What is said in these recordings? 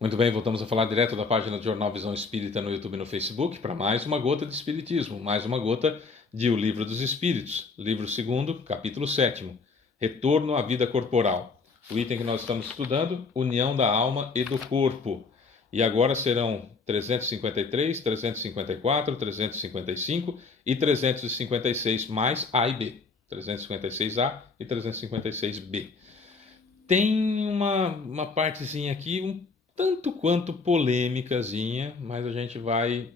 Muito bem, voltamos a falar direto da página do Jornal Visão Espírita no YouTube e no Facebook para mais uma gota de Espiritismo, mais uma gota de O Livro dos Espíritos, livro 2º, capítulo 7º, Retorno à Vida Corporal. O item que nós estamos estudando, União da Alma e do Corpo. E agora serão 353, 354, 355 e 356 mais A e B. 356A e 356B. Tem uma partezinha aqui, tanto quanto polêmicazinha, mas a gente vai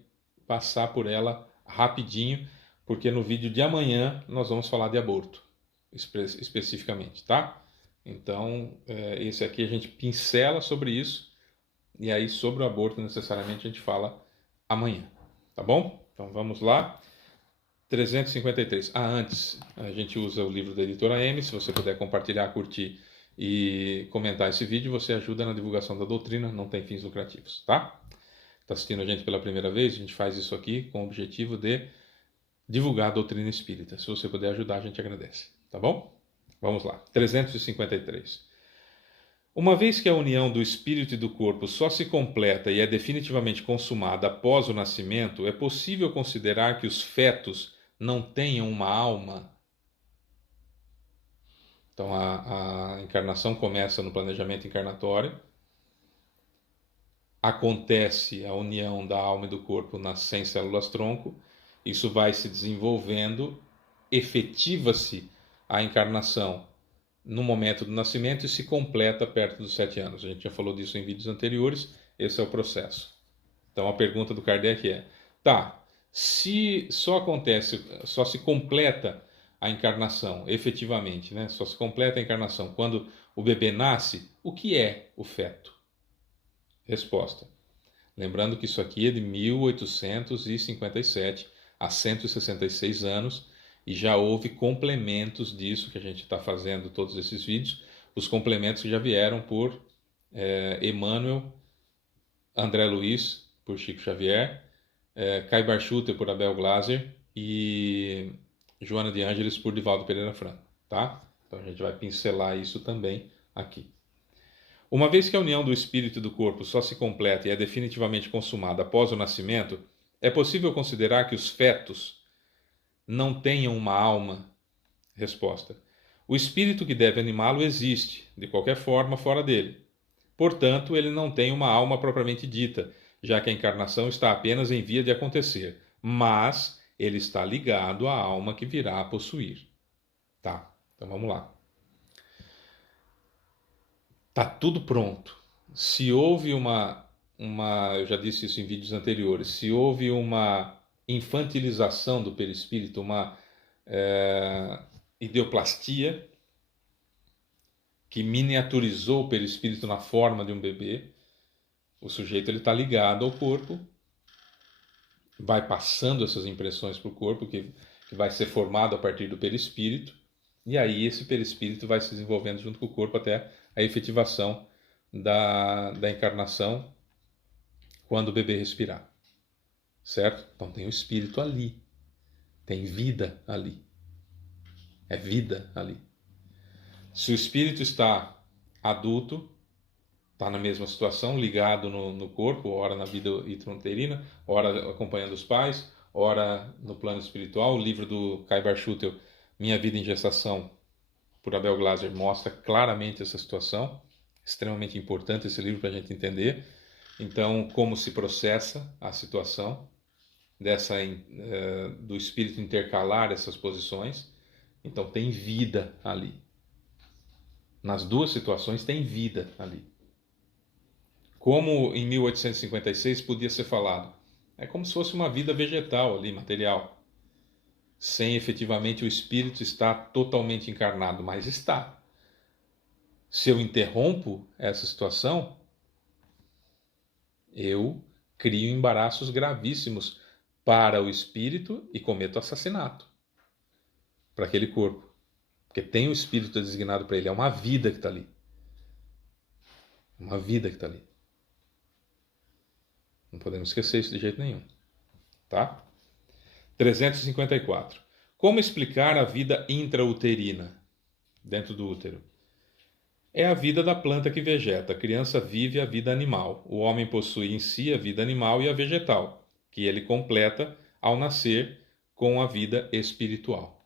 passar por ela rapidinho, porque no vídeo de amanhã nós vamos falar de aborto, especificamente, tá? Então, esse aqui a gente pincela sobre isso, e aí sobre o aborto necessariamente a gente fala amanhã, tá bom? Então vamos lá. 353. Antes, a gente usa o livro da editora M. Se você puder compartilhar, curtir e comentar esse vídeo, você ajuda na divulgação da doutrina, não tem fins lucrativos, tá? Está assistindo a gente pela primeira vez, a gente faz isso aqui com o objetivo de divulgar a doutrina espírita. Se você puder ajudar, a gente agradece, tá bom? Vamos lá. 353. Uma vez que a união do espírito e do corpo só se completa e é definitivamente consumada após o nascimento, é possível considerar que os fetos não tenham uma alma? Então a encarnação começa no planejamento encarnatório, acontece a união da alma e do corpo nas 100 células-tronco, isso vai se desenvolvendo, efetiva-se a encarnação no momento do nascimento e se completa perto dos 7 anos. A gente já falou disso em vídeos anteriores, esse é o processo. Então a pergunta do Kardec é, se só se completa a encarnação, efetivamente, né? Só se completa a encarnação quando o bebê nasce, o que é o feto? Resposta. Lembrando que isso aqui é de 1857 a 166 anos e já houve complementos disso que a gente está fazendo todos esses vídeos, os complementos que já vieram por Emmanuel, André Luiz por Chico Xavier, Kai Barchuter por Abel Glaser e Joana de Ângeles por Divaldo Pereira Franco, tá? Então a gente vai pincelar isso também aqui. Uma vez que a união do espírito e do corpo só se completa e é definitivamente consumada após o nascimento, é possível considerar que os fetos não tenham uma alma? Resposta. O espírito que deve animá-lo existe, de qualquer forma, fora dele. Portanto, ele não tem uma alma propriamente dita, já que a encarnação está apenas em via de acontecer, mas ele está ligado à alma que virá a possuir. Tá, então vamos lá. Tá tudo pronto. Se houve eu já disse isso em vídeos anteriores, se houve uma infantilização do perispírito, uma ideoplastia, que miniaturizou o perispírito na forma de um bebê, o sujeito está ligado ao corpo, vai passando essas impressões para o corpo, que vai ser formado a partir do perispírito, e aí esse perispírito vai se desenvolvendo junto com o corpo até a efetivação da encarnação quando o bebê respirar. Certo? Então tem o espírito ali, tem vida ali, é vida ali. Se o espírito está adulto, está na mesma situação, ligado no corpo, ora na vida intrauterina, ora acompanhando os pais, ora no plano espiritual. O livro do Kai Barchutel, Minha Vida em Gestação, por Abel Glaser, mostra claramente essa situação. Extremamente importante esse livro para a gente entender. Então, como se processa a situação do espírito intercalar essas posições. Então, tem vida ali. Nas duas situações tem vida ali. Como em 1856 podia ser falado? É como se fosse uma vida vegetal ali, material. Sem efetivamente o espírito estar totalmente encarnado, mas está. Se eu interrompo essa situação, eu crio embaraços gravíssimos para o espírito e cometo assassinato para aquele corpo. Porque tem o espírito designado para ele, é uma vida que está ali. Uma vida que está ali. Não podemos esquecer isso de jeito nenhum. Tá? 354. Como explicar a vida intrauterina, dentro do útero? É a vida da planta que vegeta. A criança vive a vida animal. O homem possui em si a vida animal e a vegetal, que ele completa ao nascer com a vida espiritual.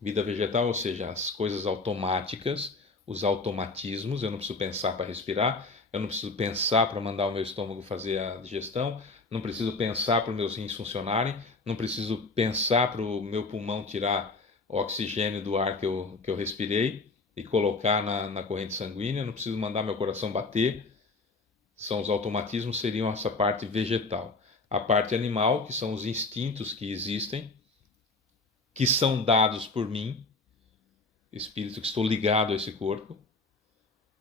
Vida vegetal, ou seja, as coisas automáticas, os automatismos. Eu não preciso pensar para respirar, eu não preciso pensar para mandar o meu estômago fazer a digestão, não preciso pensar para os meus rins funcionarem, não preciso pensar para o meu pulmão tirar o oxigênio do ar que eu respirei e colocar na corrente sanguínea, não preciso mandar meu coração bater. São os automatismos, seriam essa parte vegetal. A parte animal, que são os instintos que existem, que são dados por mim, espírito que estou ligado a esse corpo,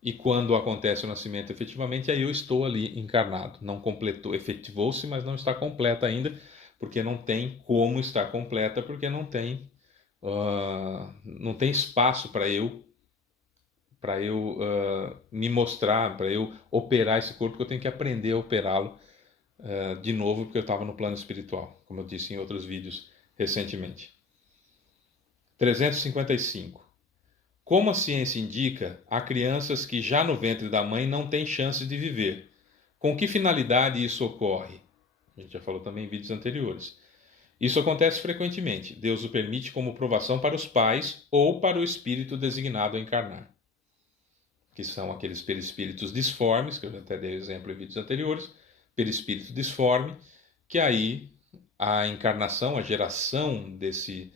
e quando acontece o nascimento efetivamente, aí eu estou ali encarnado. Não completou, efetivou-se, mas não está completa ainda, porque não tem como estar completa, porque não tem espaço para eu me mostrar, para eu operar esse corpo, que eu tenho que aprender a operá-lo de novo, porque eu estava no plano espiritual, como eu disse em outros vídeos recentemente. 355. Como a ciência indica, há crianças que já no ventre da mãe não têm chance de viver. Com que finalidade isso ocorre? A gente já falou também em vídeos anteriores. Isso acontece frequentemente. Deus o permite como provação para os pais ou para o espírito designado a encarnar, que são aqueles perispíritos disformes, que eu já até dei exemplo em vídeos anteriores, perispírito disforme, que aí a encarnação, a geração desse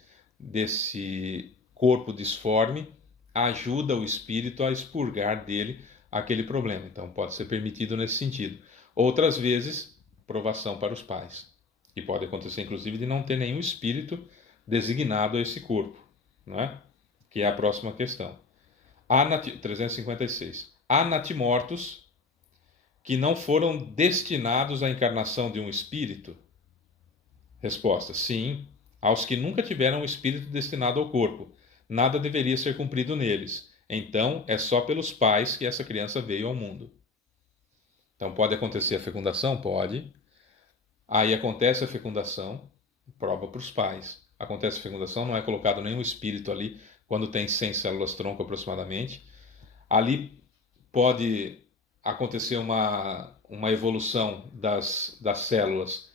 corpo disforme ajuda o espírito a expurgar dele aquele problema. Então pode ser permitido nesse sentido. Outras vezes, provação para os pais. E pode acontecer inclusive de não ter nenhum espírito designado a esse corpo, não é? Que é a próxima questão. 356. Há natimortos que não foram destinados à encarnação de um espírito? Resposta: sim. Aos que nunca tiveram um espírito destinado ao corpo, nada deveria ser cumprido neles. Então, é só pelos pais que essa criança veio ao mundo. Então, pode acontecer a fecundação? Pode. Aí acontece a fecundação, prova para os pais. Acontece a fecundação, não é colocado nenhum espírito ali, quando tem 100 células-tronco aproximadamente. Ali pode acontecer uma evolução das células,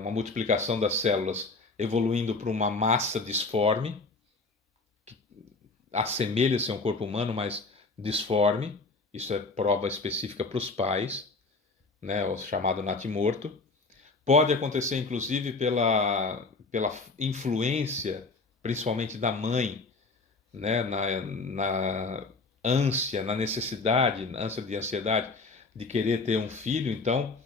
uma multiplicação das células, evoluindo para uma massa disforme, que assemelha-se a um corpo humano, mas disforme. Isso é prova específica para os pais, né, o chamado natimorto. Pode acontecer, inclusive, pela influência, principalmente da mãe, né, na ânsia, na necessidade, na ânsia de ansiedade de querer ter um filho, então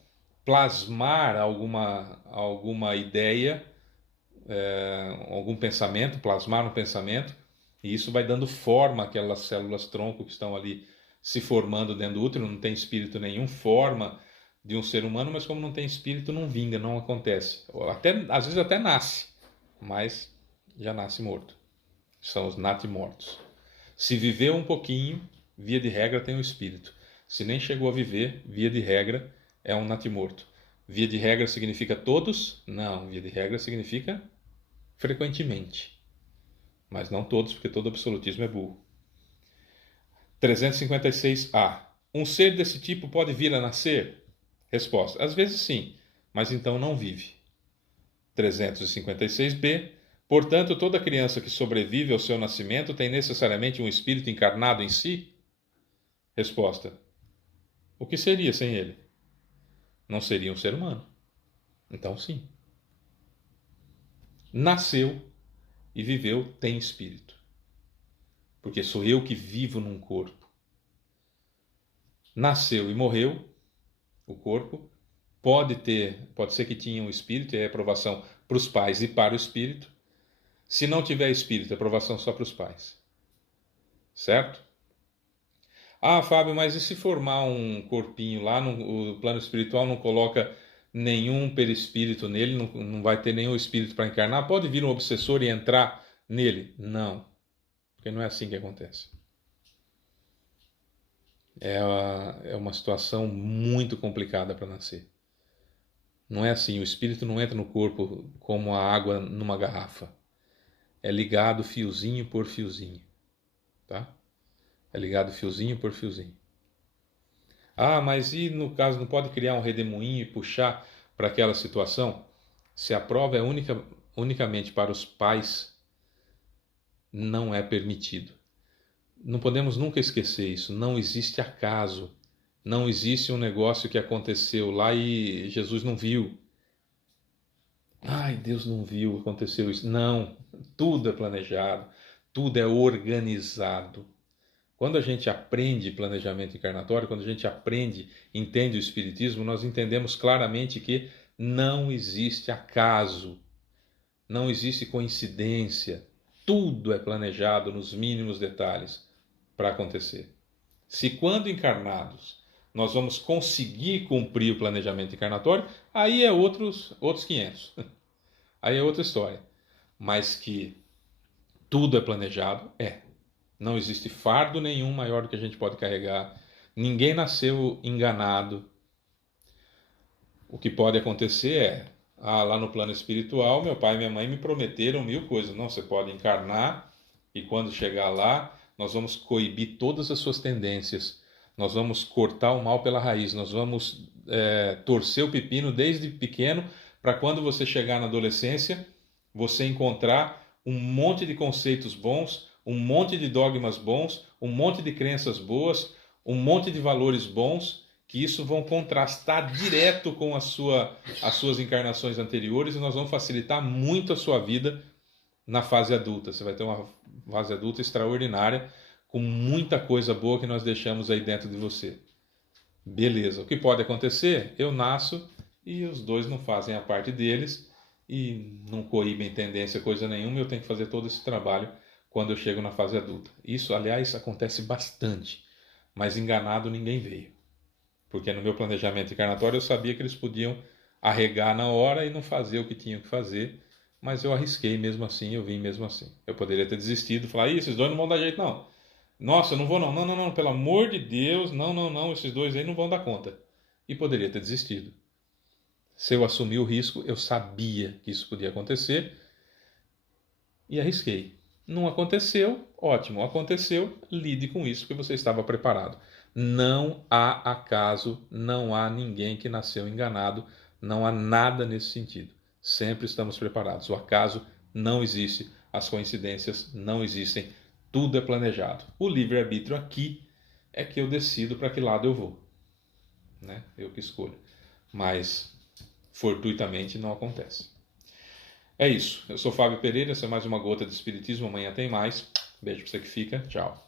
plasmar alguma ideia, algum pensamento, plasmar um pensamento, e isso vai dando forma àquelas células-tronco que estão ali se formando dentro do útero. Não tem espírito nenhum, forma de um ser humano, mas como não tem espírito, não vinga, não acontece. Às vezes até nasce, mas já nasce morto. São os natimortos. Se viveu um pouquinho, via de regra tem um espírito. Se nem chegou a viver, via de regra é um natimorto. Via de regra significa todos? Não, via de regra significa frequentemente. Mas não todos, porque todo absolutismo é burro. 356A. Um ser desse tipo pode vir a nascer? Resposta: às vezes sim, mas então não vive. 356B. Portanto, toda criança que sobrevive ao seu nascimento tem necessariamente um espírito encarnado em si? Resposta: o que seria sem ele? Não seria um ser humano. Então, sim. Nasceu e viveu, tem espírito. Porque sou eu que vivo num corpo. Nasceu e morreu, o corpo. Pode ser que tinha um espírito, e é aprovação para os pais e para o espírito. Se não tiver espírito, é aprovação só para os pais. Certo? Ah, Fábio, mas e se formar um corpinho lá, o plano espiritual não coloca nenhum perispírito nele, não vai ter nenhum espírito para encarnar? Pode vir um obsessor e entrar nele? Não, porque não é assim que acontece. É uma situação muito complicada para nascer. Não é assim, o espírito não entra no corpo como a água numa garrafa. É ligado fiozinho por fiozinho, tá? É ligado fiozinho por fiozinho. Ah, mas e no caso não pode criar um redemoinho e puxar para aquela situação? Se a prova é unicamente para os pais, não é permitido. Não podemos nunca esquecer isso. Não existe acaso. Não existe um negócio que aconteceu lá e Jesus não viu. Ai, Deus não viu, aconteceu isso. Não, tudo é planejado, tudo é organizado. Quando a gente aprende planejamento encarnatório, quando a gente aprende, entende o Espiritismo, nós entendemos claramente que não existe acaso, não existe coincidência. Tudo é planejado nos mínimos detalhes para acontecer. Se quando encarnados nós vamos conseguir cumprir o planejamento encarnatório, aí é outros 500. Aí é outra história. Mas que tudo é planejado, é. Não existe fardo nenhum maior do que a gente pode carregar. Ninguém nasceu enganado. O que pode acontecer é, lá no plano espiritual, meu pai e minha mãe me prometeram 1000 coisas. Não, você pode encarnar e quando chegar lá, nós vamos coibir todas as suas tendências. Nós vamos cortar o mal pela raiz. Nós vamos torcer o pepino desde pequeno para quando você chegar na adolescência, você encontrar um monte de conceitos bons, um monte de dogmas bons, um monte de crenças boas, um monte de valores bons, que isso vão contrastar direto com as suas encarnações anteriores e nós vamos facilitar muito a sua vida na fase adulta. Você vai ter uma fase adulta extraordinária, com muita coisa boa que nós deixamos aí dentro de você. Beleza, o que pode acontecer? Eu nasço e os dois não fazem a parte deles e não coíbem tendência, coisa nenhuma, eu tenho que fazer todo esse trabalho quando eu chego na fase adulta. Isso, aliás, acontece bastante, mas enganado ninguém veio. Porque no meu planejamento encarnatório eu sabia que eles podiam arregar na hora e não fazer o que tinham que fazer, mas eu arrisquei mesmo assim, eu vim mesmo assim. Eu poderia ter desistido, falar, esses dois não vão dar jeito não. Nossa, eu não vou não, não, não, não, pelo amor de Deus, não, não, não, esses dois aí não vão dar conta. E poderia ter desistido. Se eu assumi o risco, eu sabia que isso podia acontecer e arrisquei. Não aconteceu, ótimo. Aconteceu, lide com isso, porque você estava preparado. Não há acaso, não há ninguém que nasceu enganado, não há nada nesse sentido. Sempre estamos preparados. O acaso não existe, as coincidências não existem, tudo é planejado. O livre-arbítrio aqui é que eu decido para que lado eu vou. Né? Eu que escolho. Mas fortuitamente não acontece. É isso. Eu sou Fábio Pereira, essa é mais uma gota de Espiritismo. Amanhã tem mais. Beijo para você que fica. Tchau.